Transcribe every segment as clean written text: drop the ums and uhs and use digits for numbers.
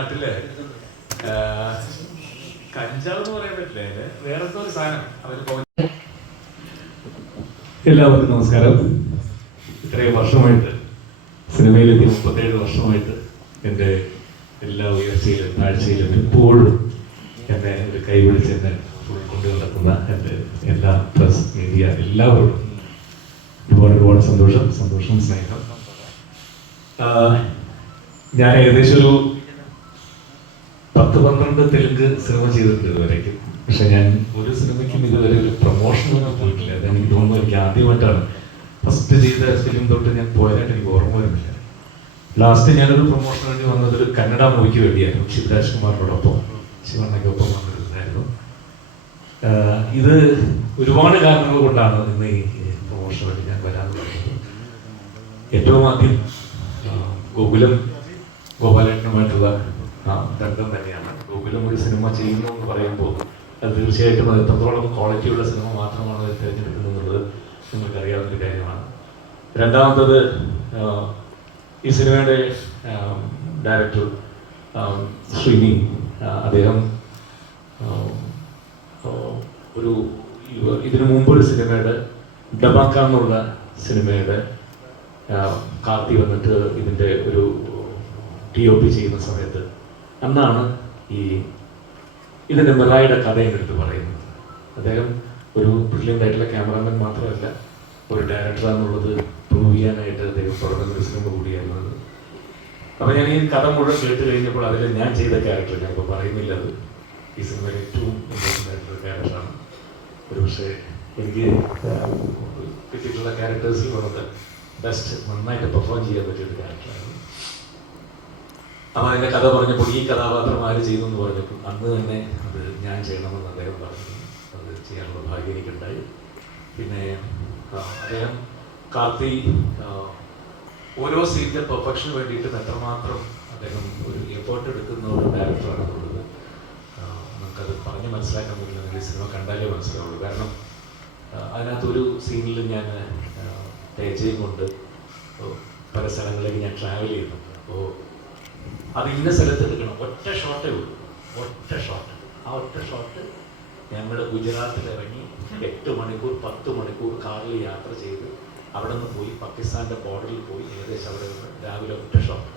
നാട്ടില് കഞ്ചാവ് എന്ന് പറയാൻ പറ്റില്ല, വേറെ എന്തോ ഒരു സാധനം അവര്. എല്ലാവർക്കും നമസ്കാരം. ഇത്രയും വർഷമായിട്ട് സിനിമയിലെത്തി 37 വർഷമായിട്ട് എൻ്റെ എല്ലാ ഉയർച്ചയിലും താഴ്ചയിലും എപ്പോഴും എന്നെ ഒരു കൈപിടിച്ച് എന്നെ കൊണ്ടു നടക്കുന്ന എൻ്റെ എല്ലാ പ്രസ് മീഡിയ എല്ലാവരോടും ഒരുപാട് സന്തോഷം സ്നേഹം. ഞാൻ ഏകദേശം ഒരു 10-12 തെലുങ്ക് സിനിമ ചെയ്തിട്ടുണ്ട് ഇതുവരേക്കും. പക്ഷെ ഞാൻ ഒരു സിനിമയ്ക്കും ഇതുവരെ ഒരു പ്രൊമോഷനൊന്നും പോയിട്ടില്ല. അതെനിക്ക് തോന്നുന്നു എനിക്ക് ആദ്യമായിട്ടാണ്. ഫസ്റ്റ് ചെയ്ത ഫിലിം തൊട്ട് ഞാൻ പോയതായിട്ട് എനിക്ക് ഓർമ്മ വരുന്നില്ല. ലാസ്റ്റ് ഞാനൊരു പ്രൊമോഷൻ വേണ്ടി വന്നത് ഒരു കന്നഡ മൂവിക്ക് വേണ്ടിയായിരുന്നു. ശിവരാജ് കുമാറിനോടൊപ്പം, ശിവണ്ണയ്ക്കൊപ്പം വന്നിരുന്നായിരുന്നു. ഇത് ഒരുപാട് കാരണങ്ങൾ കൊണ്ടാണ് ഇന്ന് ഈ പ്രൊമോഷൻ വേണ്ടി ഞാൻ വരാൻ തുടങ്ങിയത്. ഏറ്റവും ആദ്യം ഗോപാലേട്ടനുമായിട്ടുള്ള ബന്ധം തന്നെയാണ്. ഗോകുലം ഒരു സിനിമ ചെയ്യുന്നു എന്ന് പറയുമ്പോൾ അത് തീർച്ചയായിട്ടും അത് എത്രത്തോളം ക്വാളിറ്റിയുള്ള സിനിമ മാത്രമാണ് അത് തിരഞ്ഞെടുക്കുന്നത് എന്നുള്ളത് നിങ്ങൾക്ക് അറിയാവുന്നൊരു കാര്യമാണ്. രണ്ടാമത്തത് ഈ സിനിമയുടെ ഡയറക്ടർ ശ്രീനി, അദ്ദേഹം ഇതിനു മുമ്പൊരു സിനിമയുടെ ഡബാക്ക എന്നുള്ള സിനിമയുടെ കാർത്തി വന്നിട്ട് ഇതിൻ്റെ ഒരു DOP ചെയ്യുന്ന സമയത്ത് അന്നാണ് ഇതിൻ്റെ മിറായുടെ കഥയും എടുത്ത് പറയുന്നത്. അദ്ദേഹം ഒരു ബ്രില്യൻ്റ് ആയിട്ടുള്ള ക്യാമറാമാൻ മാത്രമല്ല, ഒരു ഡയറക്ടറാണെന്നുള്ളത് പ്രൂവ് ചെയ്യാനായിട്ട് അദ്ദേഹം തുടങ്ങുന്നൊരു സിനിമ കൂടിയായിരുന്നത്. അപ്പോൾ ഞാൻ ഈ കഥ മുഴുവൻ കേട്ട് കഴിഞ്ഞപ്പോൾ അതിൽ ഞാൻ ചെയ്ത ക്യാരക്ടർ ഞാൻ ഇപ്പോൾ പറയുന്നില്ല, അത് ഈ സിനിമയിൽ ഏറ്റവും ഇമ്പോർട്ടൻ്റ് ആയിട്ടുള്ള ക്യാരക്ടറാണ്. ഒരു പക്ഷേ എനിക്ക് കിട്ടിയിട്ടുള്ള ക്യാരക്ടേഴ്സിൽ വന്നത് ബെസ്റ്റ്, നന്നായിട്ട് പെർഫോം ചെയ്യാൻ പറ്റിയൊരു ക്യാരക്ടറാണ്. അപ്പോൾ അതിൻ്റെ കഥ പറഞ്ഞപ്പോൾ ഈ കഥാപാത്രം ആര് ചെയ്തു എന്ന് പറഞ്ഞപ്പോൾ അന്ന് തന്നെ അത് ഞാൻ ചെയ്യണമെന്ന് അദ്ദേഹം പറഞ്ഞു. അത് ചെയ്യാനുള്ള ഭാഗ്യം എനിക്കുണ്ടായി. പിന്നെ അദ്ദേഹം കാർത്തി ഓരോ സീനിൻ്റെ പെർഫെക്ഷന് വേണ്ടിയിട്ട് എത്രമാത്രം അദ്ദേഹം ഒരു എഫേർട്ട് എടുക്കുന്ന ഒരു ഡയറക്ടറാണെന്നുള്ളത് നമുക്കത് പറഞ്ഞ് മനസ്സിലാക്കാൻ പറ്റില്ല. ഈ സിനിമ കണ്ടാലേ മനസ്സിലാവുള്ളൂ. കാരണം അതിനകത്തൊരു സീനിൽ ഞാൻ തേജയും കൊണ്ട് പല സ്ഥലങ്ങളിലേക്ക് ഞാൻ ട്രാവൽ ചെയ്യുന്നുണ്ട്. അപ്പോൾ അത് ഇന്ന സ്ഥലത്ത് എടുക്കണം, ഒറ്റ ഷോട്ടേ ഉള്ളൂ, ഒറ്റ ഷോട്ട്. ആ ഒറ്റ ഷോട്ട് ഞങ്ങൾ ഗുജറാത്തിൽ ഇറങ്ങി 8 മണിക്കൂർ 10 മണിക്കൂർ കാറിൽ യാത്ര ചെയ്ത് അവിടെ നിന്ന് പോയി പാകിസ്ഥാൻ്റെ ബോർഡറിൽ പോയി ഏകദേശം അവിടെ നിന്ന് രാവിലെ ഒറ്റ ഷോട്ട്.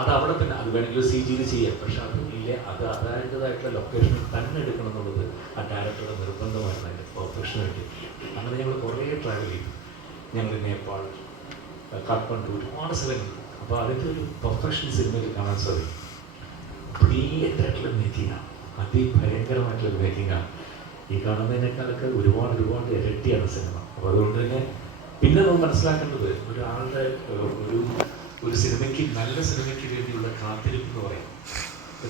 അത് അവിടെ തന്നെ, അത് വേണമെങ്കിൽ CG ചെയ്യാം, പക്ഷെ അത് ഇല്ല, അത് അതായതായിട്ടുള്ള ലൊക്കേഷനിൽ തന്നെ എടുക്കണം എന്നുള്ളത് ആ ഡയറക്ടറുടെ നിർബന്ധമായിരുന്നു അതിൻ്റെ പെർഫെക്ഷന് വേണ്ടി. അങ്ങനെ ഞങ്ങൾ കുറേ ട്രാവൽ ചെയ്തു. ഞങ്ങൾ നേപ്പാൾ, കാഠ്മണ്ഡു, ഒരുപാട് സ്ഥലങ്ങൾ. അപ്പോൾ അതിൻ്റെ ഒരു പെർഫെക്ഷൻ സിനിമയിൽ കാണാൻ സാധിക്കും. ബ്രില്യൻ്റ് ആയിട്ടുള്ള മേക്കിങ്ങാണ്, അതിഭയങ്കരമായിട്ടുള്ള മേക്കിങ്ങാണ്. ഈ കാണുന്നതിനേക്കാളൊക്കെ ഒരുപാട് ഇരട്ടിയാണ് സിനിമ. അപ്പോൾ അതുകൊണ്ട് തന്നെ പിന്നെ നമ്മൾ മനസ്സിലാക്കേണ്ടത് ഒരാളുടെ ഒരു സിനിമയ്ക്ക്, നല്ല സിനിമയ്ക്ക് വേണ്ടിയുള്ള കാത്തിരിപ്പ് എന്ന് പറയും.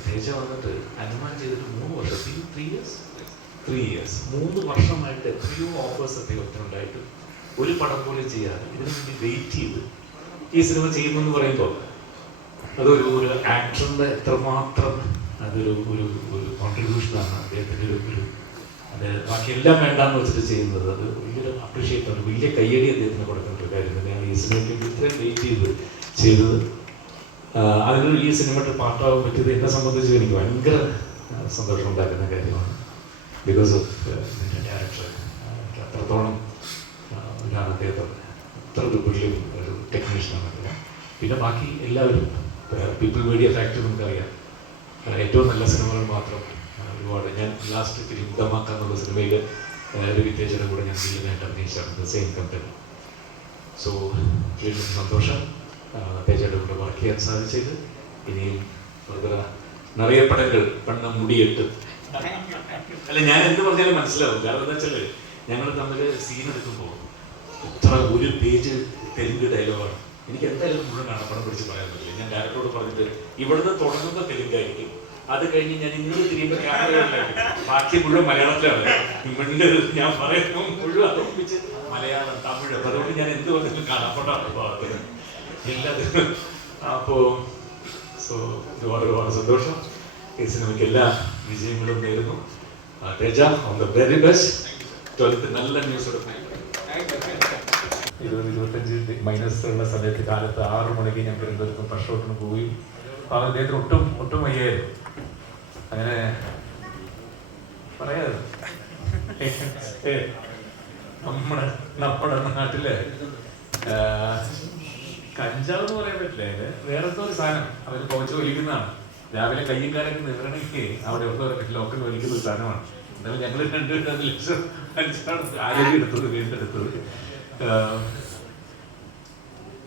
തേജ വന്നിട്ട് അനുമാനം ചെയ്തിട്ട് 3 വർഷം, 3 ഇയേഴ്സ് 3 വർഷമായിട്ട് എത്രയോ ഓഫേഴ്സ് ഒക്കെ ഒറ്റണ്ടായിട്ട് ഒരു പടം പോലും ചെയ്യാതെ ഇതിനു വേണ്ടി വെയിറ്റ് ചെയ്ത് ഈ സിനിമ ചെയ്യുന്നു എന്ന് പറയുമ്പോൾ അതൊരു ആക്ടറിൻ്റെ എത്രമാത്രം അതൊരു കോൺട്രിബ്യൂഷനാണ് അദ്ദേഹത്തിൻ്റെ അത് ബാക്കിയെല്ലാം വേണ്ടാന്ന് വെച്ചിട്ട് ചെയ്യുന്നത്. അത് വലിയൊരു അപ്രീഷിയേറ്റ് ആണ്, വലിയ കയ്യടി അദ്ദേഹത്തിന് കൊടുക്കേണ്ട ഒരു കാര്യം തന്നെയാണ്. ഈ സിനിമയ്ക്ക് വേണ്ടി ഇത്രയും വെയിറ്റ് ചെയ്തത് അതിനൊരു ഈ സിനിമയുടെ പാർട്ടാവാൻ പറ്റിയത് എന്നെ സംബന്ധിച്ച് എനിക്ക് ഭയങ്കര സന്തോഷം ഉണ്ടാക്കുന്ന കാര്യമാണ്. ബിക്കോസ് ഓഫ് ഡയറക്ടർ അത്രത്തോളം ഇതാണ് അദ്ദേഹം, അത്ര ഒരു ടെക്നീഷ്യനാണ് അദ്ദേഹം. പിന്നെ ബാക്കി എല്ലാവരും പീപ്പിൾ മീഡിയ ഫാക്ടറി നമുക്കറിയാം, ഏറ്റവും നല്ല സിനിമകൾ മാത്രം ഒരുപാട്. ഞാൻ ലാസ്റ്റ് ഫിലിം ഡബാക്ക എന്നുള്ള സിനിമയിൽ രവി തേജയുടെ കൂടെ ഞാൻ വില്ലനായിട്ട് അഭിനയിച്ചാണ്, സെയിം കമ്പനി. സോ വീണ്ടും സന്തോഷം തേജയുടെ കൂടെ വർക്ക് ചെയ്യാൻ സാധിച്ചത്. ഇനിയും നിറയെ പടങ്ങൾ പെണ്ണ് മുടിയിട്ട് അല്ല, ഞാൻ എന്ത് പറഞ്ഞാലും മനസ്സിലാവും. കാരണം എന്താ വെച്ചാൽ ഞങ്ങൾ തമ്മിൽ സീൻ എടുക്കുമ്പോൾ ഇത്ര ഒരു പേജ് തെലുങ്ക് ഡയലോഗാണ്. എനിക്ക് എന്തായാലും മുഴുവൻ കാണപ്പടം പിടിച്ച് പറയാൻ പറ്റില്ല. ഞാൻ ഡയറക്ടറോട് പറഞ്ഞിട്ട് ഇവിടുന്ന് തുടങ്ങുന്ന തെലുങ്കായിരിക്കും, അത് കഴിഞ്ഞ് ഞാൻ ഇങ്ങനെ തിരിയുമ്പോൾ ക്യാമറയിലായിരിക്കും, ബാക്കി മുഴുവൻ മലയാളത്തിലാണ്. ഞാൻ പറയുമ്പോൾ മുഴുവൻ അതൊപ്പിച്ച് മലയാളം, തമിഴ്. അപ്പോൾ അതുകൊണ്ട് ഞാൻ എന്ത് പറഞ്ഞാലും കാണപ്പടാണ് എല്ലാത്തിനും. അപ്പോൾ ഒരുപാട് സന്തോഷം. ഈ സിനിമയ്ക്ക് എല്ലാ വിജയങ്ങളും നേരുന്നു. Teja on the very best. 12th നല്ല ന്യൂസ് എടുക്കും. 20-25 മൈനസ് ഉള്ള സമയത്ത് കാലത്ത് 6 മണിക്ക് ഞാൻ തിരുവനന്തപുരത്ത് ഫസ്റ്റ് ഷോട്ടിന് പോയി അദ്ദേഹത്തിന് ഒട്ടും വയ്യായിരുന്നു. അങ്ങനെ പറയാതെ നമ്മുടെ നാട്ടില് കഞ്ചാവ് എന്ന് പറയാൻ പറ്റില്ല, വേറെ എന്തോ ഒരു സാധനം അവര് പുകച്ച് വലിക്കുന്നതാണ്. രാവിലെ കയ്യും കാലൊക്കെ നിറണമെങ്കിൽ അവിടെ ലോക്കൽ വലിക്കുന്ന ഒരു സാധനമാണ്. എന്നാലും ഞങ്ങൾ 2 ലക്ഷം ആരോഗ്യം എടുത്തത് വീണ്ടെടുത്തത്.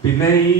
പിന്നെ ഈ